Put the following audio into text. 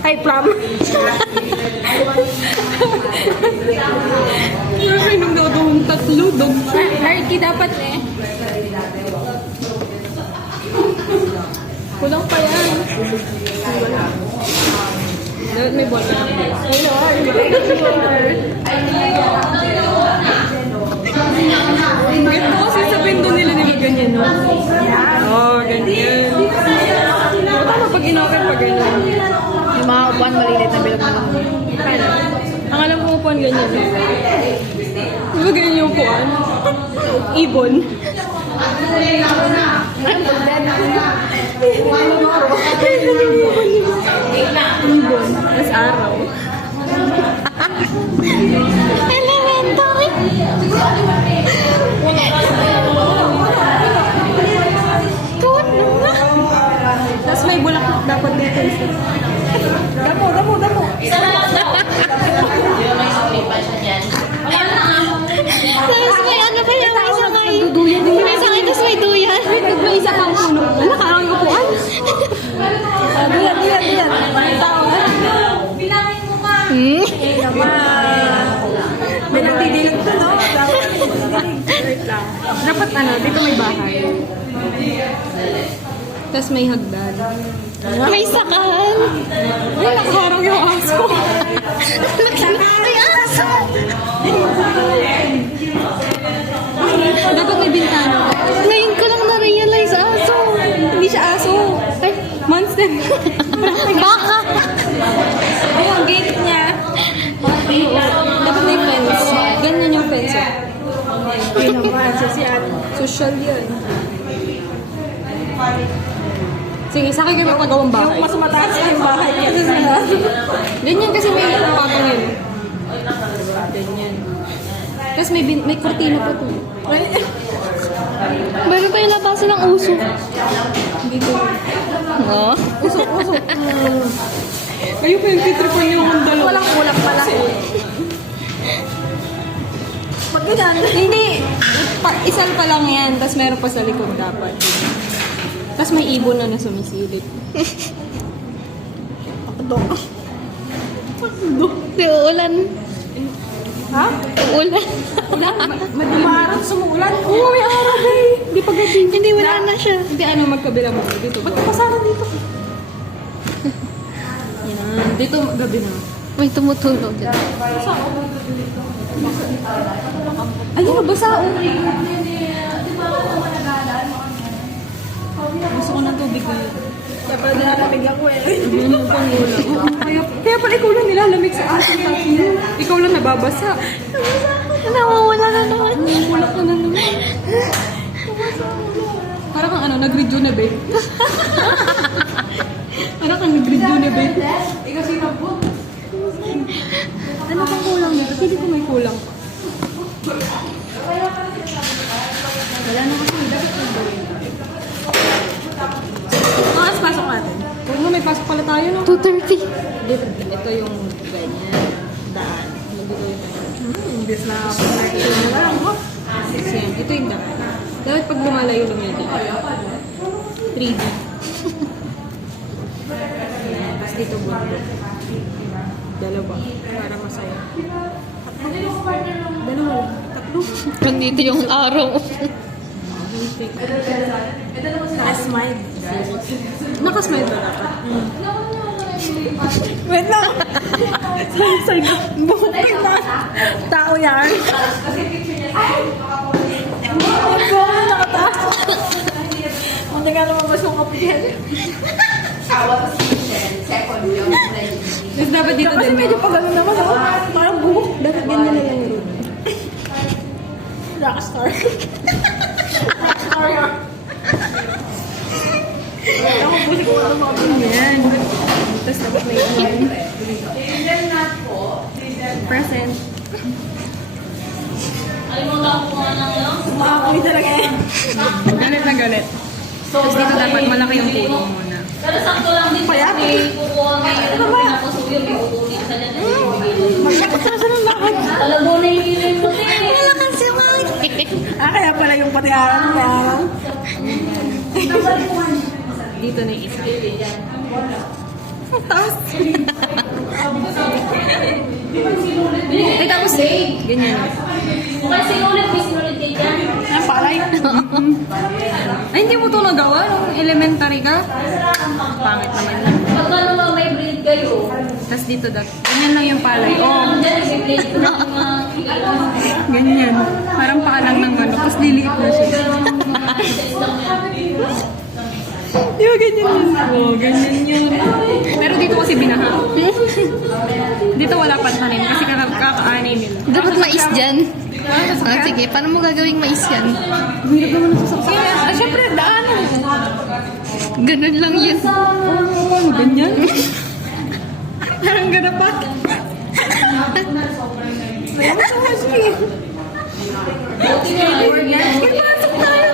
Ay, plum. Ay, nung doon tatlo, dog. Larky dapat eh. Kulang pa yan. Dapat may bola. Ito kasi sa pinto nila ganyan, no? Oo, ganyan. O, tama pag inopen pag ganyan. Yung mga upuan malilit na bilog na lang. Ang alam ko upuan ganyan. Di ba ganyan yung upuan? Ibon. Ibon. Tapos araw. Elementary! Tapos may bulaklak dapat dito. Damo. Tapos may ano pa yung may sakay. Nagduduyan din. May sakay, tapos may duyan. May isa pang puno. Ano ka ang upuan? Duyan. Tao. Bilangin mo ka. May nagdidilag to, no? Wait lang. Dapat ano, dito may bahay. Tapos may hagdan. May sakal. Ay, nakaharang yung aso. May aso! Dapat may bintana. Ngayon ko lang na-realize aso. Hindi siya aso. Ay, monster. Baka! Ay, ang gate niya. Dapat may fence. Ganyan yung fence. Ay naman, social yun. Sige, sa akin kayo magpagawang bahay. Yung mas mataas yung bahay. Ganyan kasi may patong yun. Ganyan. Tapos may kurtina pa to. Meron pa yung labasan ng uso. Dito. Oh? Usok. Kayo pa yung titripan niyo ang dalawa. Walang kulang pala. Pag ganyan. Hindi. Isang pa lang yan. Tapos meron pa sa likod dapat. Tapos may ibon na sumisilip. Di uulan. Ha? Uulan. Madimarang sumuulan. Oo, may araw eh. Hindi pa gabi. Hindi, wala na siya. Hindi, ano, magkabila mo. Dito. Ba't kapasara dito? Yan. Dito, gabi na. May tumutunog. Ayun, nabasa. Gusto ko ng tubig ngayon. Kaya pala dinaramig ako eh. Kaya pala ikaw lang nilalamig sa atin. Ikaw lang nababasa. Nawawala na naman. Kulak ka na naman. Parang kang ano, nag-rejuvenate. Parang kang nag-rejuvenate. Ikaw sino po? Ano bang kulang dito? Pwede ko may kulang. Wala na kasi. Dapat yung gawin. Angas pasok natin. Huwag mo, may pasok pala tayo, no? 2:30. Ito yung ganyan. Daan. Magdito yung Imbes na connection na lang. Same. Ito yung daan. Dapat pag lumalayo lang yun. 3D. Tapos dito bundok. Dalawa. Para masaya. Dalawa. Tatlo. Nandito yung araw. Smile. Nakasmile ba dapat? Wait lang. Sorry. Buti na. Tao yan. Ako, nakataas. Hindi nga naman masong kapil. Tapos dapat dito Kasi din. medyo pag ano naman ako. Parang buhok. Dapat ganyan na lang yun. Rockstar. Rockstar yan. Ako po si Kuya mga Yan. Tapos dapat may present. Makakoy talaga eh. Galit na galit. Tapos dito dapat malaki yung puno muna. Pero sakto lang din kasi kukuha ngayon ng pasuyo, may utunin sa dyan. Magkakasasalan bakit? Talago na yung kilay mo din. Malakas yung Kaya pala yung pati araw ng araw. Dito na yung isa. Ang taas. Eh, tapos, ganyan. Kung sinulit, may sinulit kayo dyan. Ang palay. Ay, hindi mo ito nagawa nung elementary ka? Pangit naman yan. Pagka naman may breed kayo, Tapos dito, ganyan lang yung palay. Oh, dyan, may breed ko ng mga ganyan. Parang paalang ng manok. Tapos liliit na siya. size lang yan. Di ba ganyan yun? Oo, ganyan yun. Pero dito kasi binaha. Dito wala pang tanim kasi kakaanay nila. Dapat mais dyan. Ah, sige, paano mo gagawing mais yan? Hirap naman ang sasakyan. Ah, syempre, daanan. Ganun lang yun. Paano ganyan? Parang ganapat. Ayaw mo sa husky. Pasok tayo.